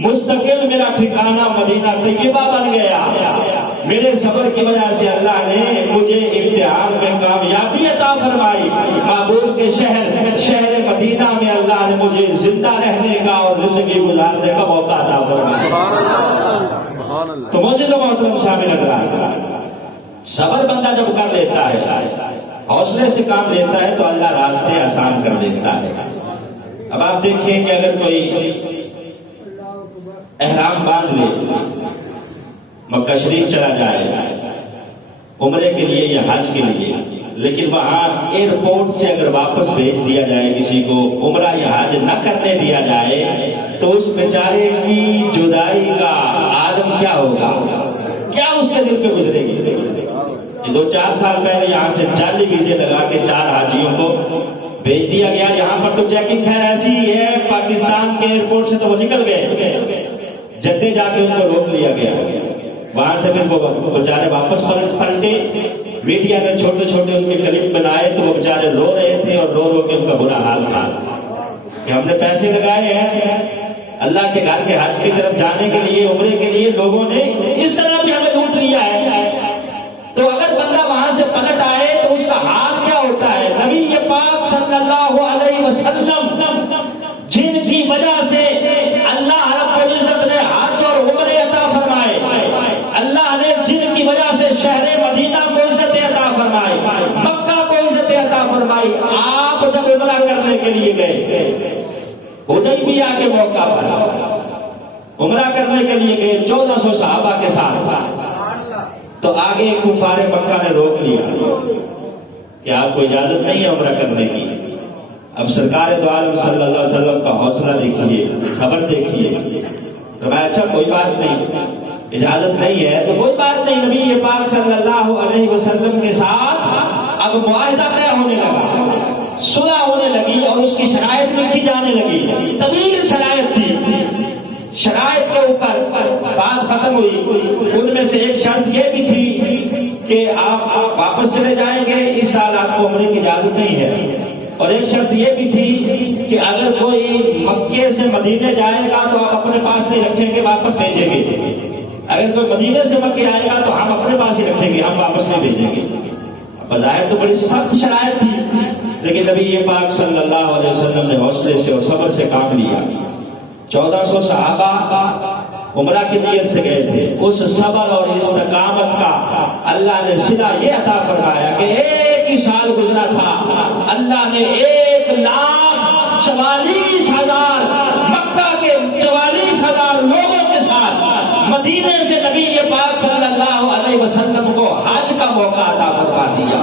مستقل میرا ٹھکانہ مدینہ طیبہ بن گیا. میرے صبر کی وجہ سے اللہ نے مجھے امتحان میں کامیابی عطا فرمائی. محبوب کے شہر مدینہ میں اللہ نے مجھے زندہ رہنے کا اور زندگی گزارنے کا موقع عطا فرمایا. تو معزز و محترم شامل حضرات، صبر بندہ جب کر لیتا ہے، حوصلے سے کام لیتا ہے تو اللہ راستے آسان کر دیتا ہے. اب آپ دیکھیں کہ اگر کوئی احرام باندھ لے، مکہ شریف چلا جائے عمرے کے لیے یا حج کے لیے، لیکن وہاں ایئرپورٹ سے اگر واپس بھیج دیا جائے کسی کو، عمرہ یا حج نہ کرنے دیا جائے، تو اس بیچارے کی جدائی کا عالم کیا ہوگا، کیا اس کے دل پہ گزرے گی. 2-4 سال پہلے یہاں سے جعلی ویزے لگا کے 4 حاجیوں کو بھیج دیا گیا. یہاں پر تو چیکنگ خیر ایسی ہے، پاکستان کے ایئرپورٹ سے تو وہ نکل گئے، جدے جا کے ان کو روک لیا گیا. وہاں سے پھر وہ بیچارے واپس پلٹے. میڈیا نے چھوٹے چھوٹے ان کے کلپ بنائے تو وہ بیچارے رو رہے تھے، اور رو رو کے ان کا برا حال تھا کہ ہم نے پیسے لگائے ہیں اللہ کے گھر کے حج کی طرف جانے کے لیے، عمرے کے لیے، لوگوں نے اس طرح بھی ہمیں لوٹ لیا ہے. تو اگر بندہ وہاں سے پلٹ آئے تو اس کا حال کیا ہوتا ہے. نبی پاک صلی اللہ علیہ وسلم جن کی وجہ سے اللہ رب العزت نے حج اور عمرے عطا فرمائے، اللہ نے جن کی وجہ سے شہر مدینہ کو عزت عطا فرمائی، مکہ کو عزت عطا فرمائی. آپ جب عمرہ کرنے کے لیے گئے حدیبیہ کے موقع پر، عمرہ کرنے کے لیے گئے 1400 صحابہ کے ساتھ، تو آگے کفار مکہ نے روک لیا کہ آپ کو اجازت نہیں ہے عمرہ کرنے کی. اب سرکار دو عالم صلی اللہ علیہ وسلم کا حوصلہ دیکھیے، صبر دیکھیے. فرمایا اچھا کوئی بات نہیں، اجازت نہیں ہے تو کوئی بات نہیں. نبی پاک صلی اللہ علیہ وسلم کے ساتھ اب معاہدہ طے ہونے لگا، صلح ہونے لگی، اور اس کی شرائط لکھی جانے لگی. طویل شرائط تھی. شرائط کے اوپر بات ختم ہوئی. ان میں سے ایک شرط یہ بھی تھی کہ آپ واپس چلے جائیں گے، اس سال آپ کو عمرے کی اجازت نہیں ہے. اور ایک شرط یہ بھی تھی کہ اگر کوئی مکے سے مدینے جائے گا تو آپ اپنے پاس نہیں رکھیں گے، واپس بھیجیں گے. اگر کوئی مدینے سے مکے آئے گا تو ہم اپنے پاس ہی رکھیں گے، ہم واپس نہیں بھیجیں گے. بظاہر تو بڑی سخت شرائط تھی، لیکن نبی پاک صلی اللہ علیہ وسلم نے حوصلے سے اور صبر سے کام لیا. 1400 صحابہ عمرہ کی نیت سے گئے تھے. اس صبر اور استقامت کا اللہ نے صلہ یہ عطا فرمایا کہ ایک ہی سال گزرا تھا، اللہ نے 1,44,000 مکہ کے 44,000 لوگوں کے ساتھ مدینے سے نبی پاک صلی اللہ علیہ وسلم کو حج کا موقع عطا فرما دیا.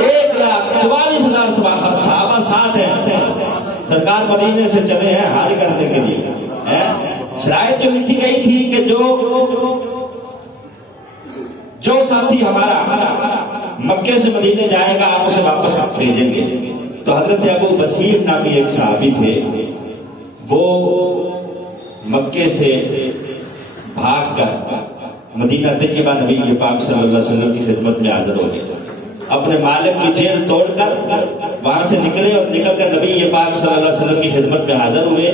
1,44,000 صحابہ ساتھ ہیں. سرکار مدینے سے چلے ہیں حج کرنے کے لیے. شرائط جو لکھی گئی تھی کہ جو ساتھی ہمارا مکے سے مدینے جائے گا آپ اسے واپس بھیجیں گے. تو حضرت ابو بصیر نامی ایک صحابی تھے، وہ مکے سے بھاگ کر مدینہ طیبہ نبی پاک صلی اللہ علیہ وسلم کی خدمت میں حاضر ہو گئے. اپنے مالک کی جیل توڑ کر وہاں سے نکلے اور نکل کر نبی پاک صلی اللہ علیہ وسلم کی خدمت میں حاضر ہوئے.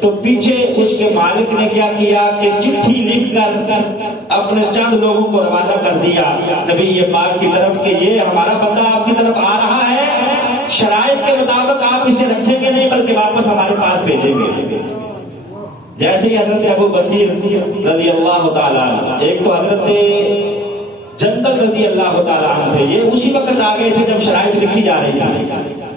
تو پیچھے اس کے مالک نے کیا کیا کہ چٹھی لکھ کر اپنے چند لوگوں کو روانہ کر دیا نبی پاک کی طرف کہ یہ ہمارا بندہ آپ کی طرف آ رہا ہے، شرائط کے مطابق آپ اسے رکھیں گے نہیں بلکہ واپس ہمارے پاس بھیجیں گے. جیسے ہی حضرت ابو بصیر رضی اللہ تعالیٰ عنہ، ایک تو حضرت جندل رضی اللہ تعالیٰ عنہ تھے، یہ اسی وقت آ گئے تھے جب شرائط لکھی جا رہی تھی.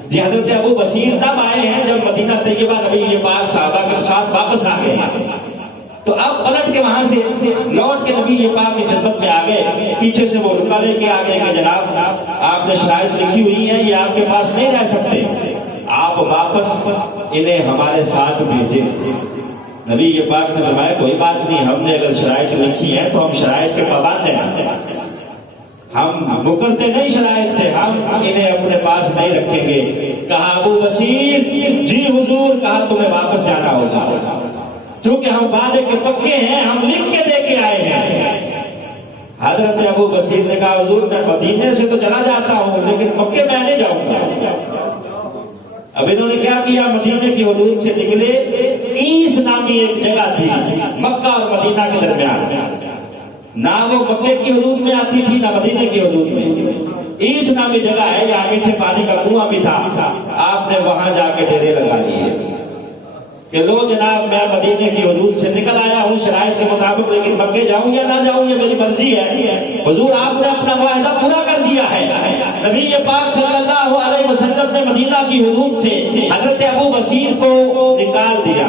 یہ حضرت ابو بصیر تب آئے ہیں جب مدینہ طیبہ نبی پاک صحابہ کے ساتھ واپس آ گئے. تو اب پلٹ کے وہاں سے لوٹ کے نبی پاک کی خدمت میں آ گئے. پیچھے سے وہ رکا لے کے آ گئے کہ جناب آپ نے شرائط لکھی ہوئی ہے، یہ آپ کے پاس نہیں رہ سکتے، آپ واپس انہیں ہمارے ساتھ بھیجیں. نبی پاک نے فرمایا کوئی بات نہیں، ہم نے اگر شرائط لکھی ہے تو ہم شرائط کے پابند ہیں، ہم مکرتے نہیں شرائط سے، ہم انہیں اپنے پاس نہیں رکھیں گے. کہا ابو بصیر جی حضور، کہا تمہیں واپس جانا ہوگا چونکہ ہم وعدے کے پکے ہیں، ہم لکھ کے دے کے آئے ہیں. حضرت ابو بصیر نے کہا حضور میں مدینے سے تو چلا جاتا ہوں لیکن مکے میں نہیں جاؤں گا. اب انہوں نے کیا کیا، مدینے کی حدود سے نکلے، ایس نامی ایک جگہ تھی مکہ اور مدینہ کے درمیان، نہ وہ مکے کی حدود میں آتی تھی نہ مدینے کی حدود میں، ایس نامی جگہ ہے، یہاں میٹھے پانی کا کنواں بھی تھا، آپ نے وہاں جا کے ڈیرے لگا لیے کہ لو جناب میں مدینے کی حدود سے نکل آیا ہوں شرائط کے مطابق، لیکن مکے جاؤں یا نہ جاؤں یہ میری مرضی ہے۔ حضور آپ نے اپنا معاہدہ پورا کر دیا ہے۔ نبی پاک صلی اللہ علیہ وسلم نے مدینہ کی حدود سے حضرت ابو بصیر کو نکال دیا۔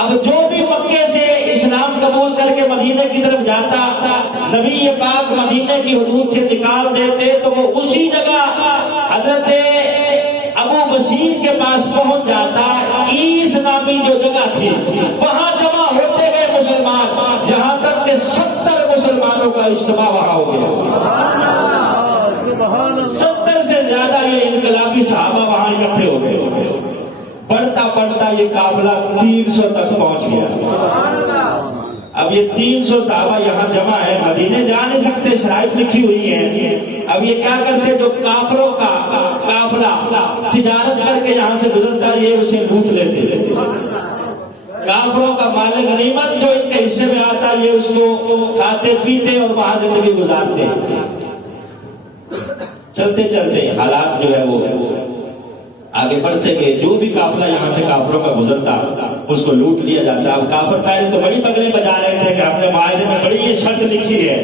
اب جو بھی مکے سے اسلام قبول کر کے مدینے کی طرف جاتا، نبی پاک مدینے کی حدود سے نکال دیتے تو وہ اسی جگہ حضرت ابو بصیر کے پاس پہنچ جاتا، ایس نامی جو جگہ تھی وہاں جمع ہوتے گئے مسلمان، جہاں تک کہ 70 مسلمانوں کا اجتماع وہاں ہو گیا۔ 70 سے زیادہ یہ انقلابی صحابہ وہاں اکٹھے ہو گئے، بڑھتا بڑھتا یہ قافلہ 300 تک پہنچ گیا۔ اب یہ 300 صحابہ یہاں جمع ہے، مدینے جا نہیں سکتے، شرائط لکھی ہوئی ہے۔ اب یہ کیا کرتے، جو کافروں کا قافلہ تجارت کر کے یہاں سے گزرتا یہ اسے لوٹ لیتے، کافروں کا مال غنیمت جو ان کے حصے میں آتا یہ اس کو کھاتے پیتے اور وہاں زندگی گزارتے۔ چلتے چلتے حالات جو ہے وہ آگے بڑھتے گئے، جو بھی قافلہ یہاں سے کافروں کا گزرتا اس کو لوٹ لیا جاتا۔ اب کافر پہلے تو بڑی بگلے بجا رہے تھے کہ ہم نے معاہدے میں بڑی یہ شرط لکھی ہے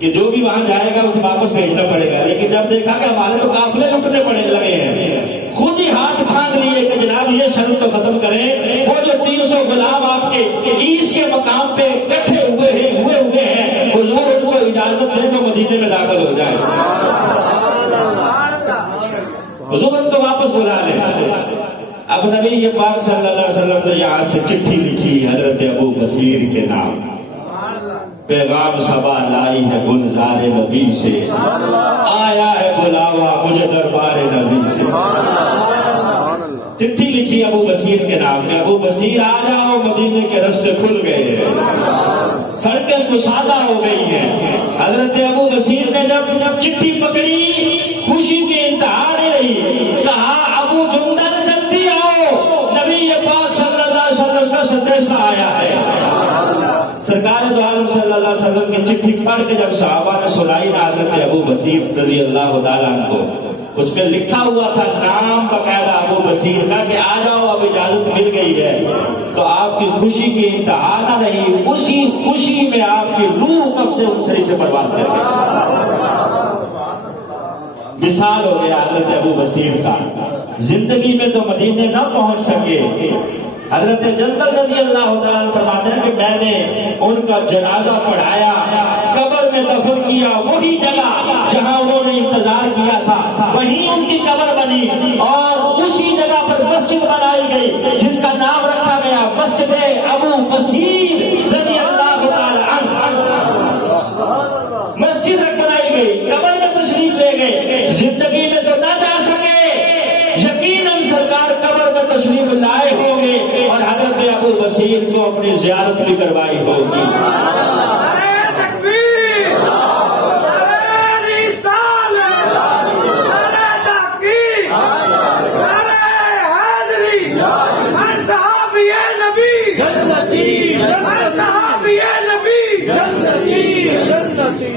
کہ جو بھی وہاں جائے گا اسے واپس بھیجنا پڑے گا، لیکن جب دیکھا کہ ہمارے تو قافلے لوٹنے پڑنے لگے ہیں، خود ہی ہاتھ باندھ لیے کہ جناب یہ شرط تو ختم کریں، وہ جو 300 غلام آپ کے عیس کے مقام پہ اکٹھے ہوئے ہیں حضور ان کو اجازت دیں تو مدینے میں داخل ہو جائے، حضور ان کو واپس بلا لیں۔ اب نبی پاک صلی اللہ علیہ وسلم نے یہاں سے چٹھی لکھی حضرت ابو بصیر کے نام، پیغام صبا لائی ہے گلزار نبی سے، آیا ہے بلاوا مجھے دربار نبی سے۔ چٹھی لکھی ابو بصیر کے نام کہ ابو بصیر آ جاؤ، مدینے کے رستے کھل گئے ہیں، سڑکیں کشادہ ہو گئی ہیں۔ حضرت ابو بصیر نے جب چٹھی پکڑی خوشی کی انتہا نہیں رہی، کہا ابو جندل جلدی آؤ، نبی پاک صلی اللہ علیہ وسلم کا سندیشہ آیا ہے۔ سرکار دو عالم صلی اللہ علیہ وسلم کی چٹھی پڑھ کے جب صحابہ نے سنائی نا حضرت ابو بصیر رضی اللہ تعالیٰ عنہ کو، اس میں لکھا ہوا تھا نام باقاعدہ ابو بصیر کا کہ آ جاؤ اب اجازت مل گئی ہے، تو آپ کی خوشی کی انتہا نہ رہی، اسی خوشی میں آپ کی روح کب سے انسری سے پرواز کر گئی۔ مثال ہو گیا حضرت ابو بصیر کا، زندگی میں تو مدینے نہ پہنچ سکے، حضرت جندل رضی اللہ تعالیٰ فرماتے ہیں کہ میں نے ان کا جنازہ پڑھایا، قبر میں دفن کیا، وہی جگہ جہاں انہوں نے انتظار کیا تھا وہیں ان کی قبر بنی، اور اسی جگہ پر مسجد بنائی گئی جس کا نام رکھا گیا مسجد ابو بصیر رضی اللہ تعالیٰ عنہ۔ مسجد بنائی گئی، قبر میں تشریف لے گئے، زندگی میں تو نہ جا سکے، یقیناً سرکار قبر میں تشریف لائے ہوں گے اور حضرت ابو بصیر کو اپنی زیارت بھی کروائی ہوگی۔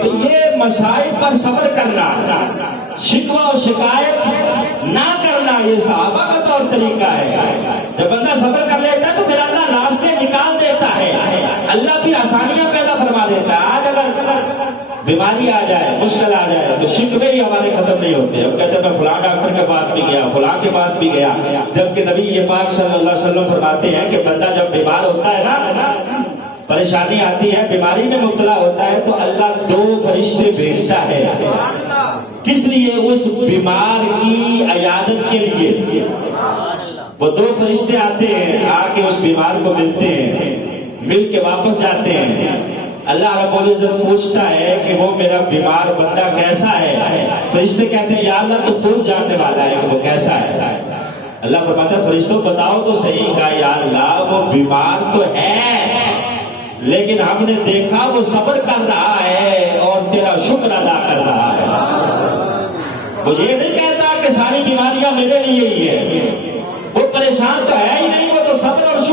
تو یہ مسائل پر صبر کرنا، شکوہ و شکایت نہ کرنا، یہ صحابہ کا طور طریقہ ہے۔ جب بندہ صبر کر لیتا ہے تو پھر اللہ راستے نکال دیتا ہے، اللہ بھی آسانیاں پیدا فرما دیتا ہے۔ آج اگر بیماری آ جائے، مشکل آ جائے تو شکوے ہی ہمارے ختم نہیں ہوتے، اب کہتے ہیں میں فلاں ڈاکٹر کے پاس بھی گیا، فلاں کے پاس بھی گیا، جبکہ نبی یہ پاک صلی اللہ علیہ وسلم فرماتے ہیں کہ بندہ جب بیمار ہوتا ہے نا، پریشانی آتی ہے، بیماری میں مبتلا ہوتا ہے تو اللہ 2 فرشتے بھیجتا ہے، کس لیے؟ اس بیمار کی عیادت کے لیے۔ وہ 2 فرشتے آتے ہیں، آ کے اس بیمار کو ملتے ہیں، مل کے واپس جاتے ہیں۔ اللہ رب العزت پوچھتا ہے کہ وہ میرا بیمار بندہ کیسا ہے؟ فرشتے کہتے ہیں یا اللہ تو خود جاننے والا ہے کہ وہ کیسا ہے۔ اللہ فرماتا ہے فرشتوں بتاؤ تو صحیح، کہا یا اللہ وہ بیمار تو ہے لیکن ہم نے دیکھا وہ صبر کر رہا ہے اور تیرا شکر ادا کر رہا ہے۔ وہ یہ نہیں کہتا کہ ساری بیماریاں میرے لیے ہی ہے، وہ پریشان تو ہے ہی نہیں، وہ تو صبر اور شکر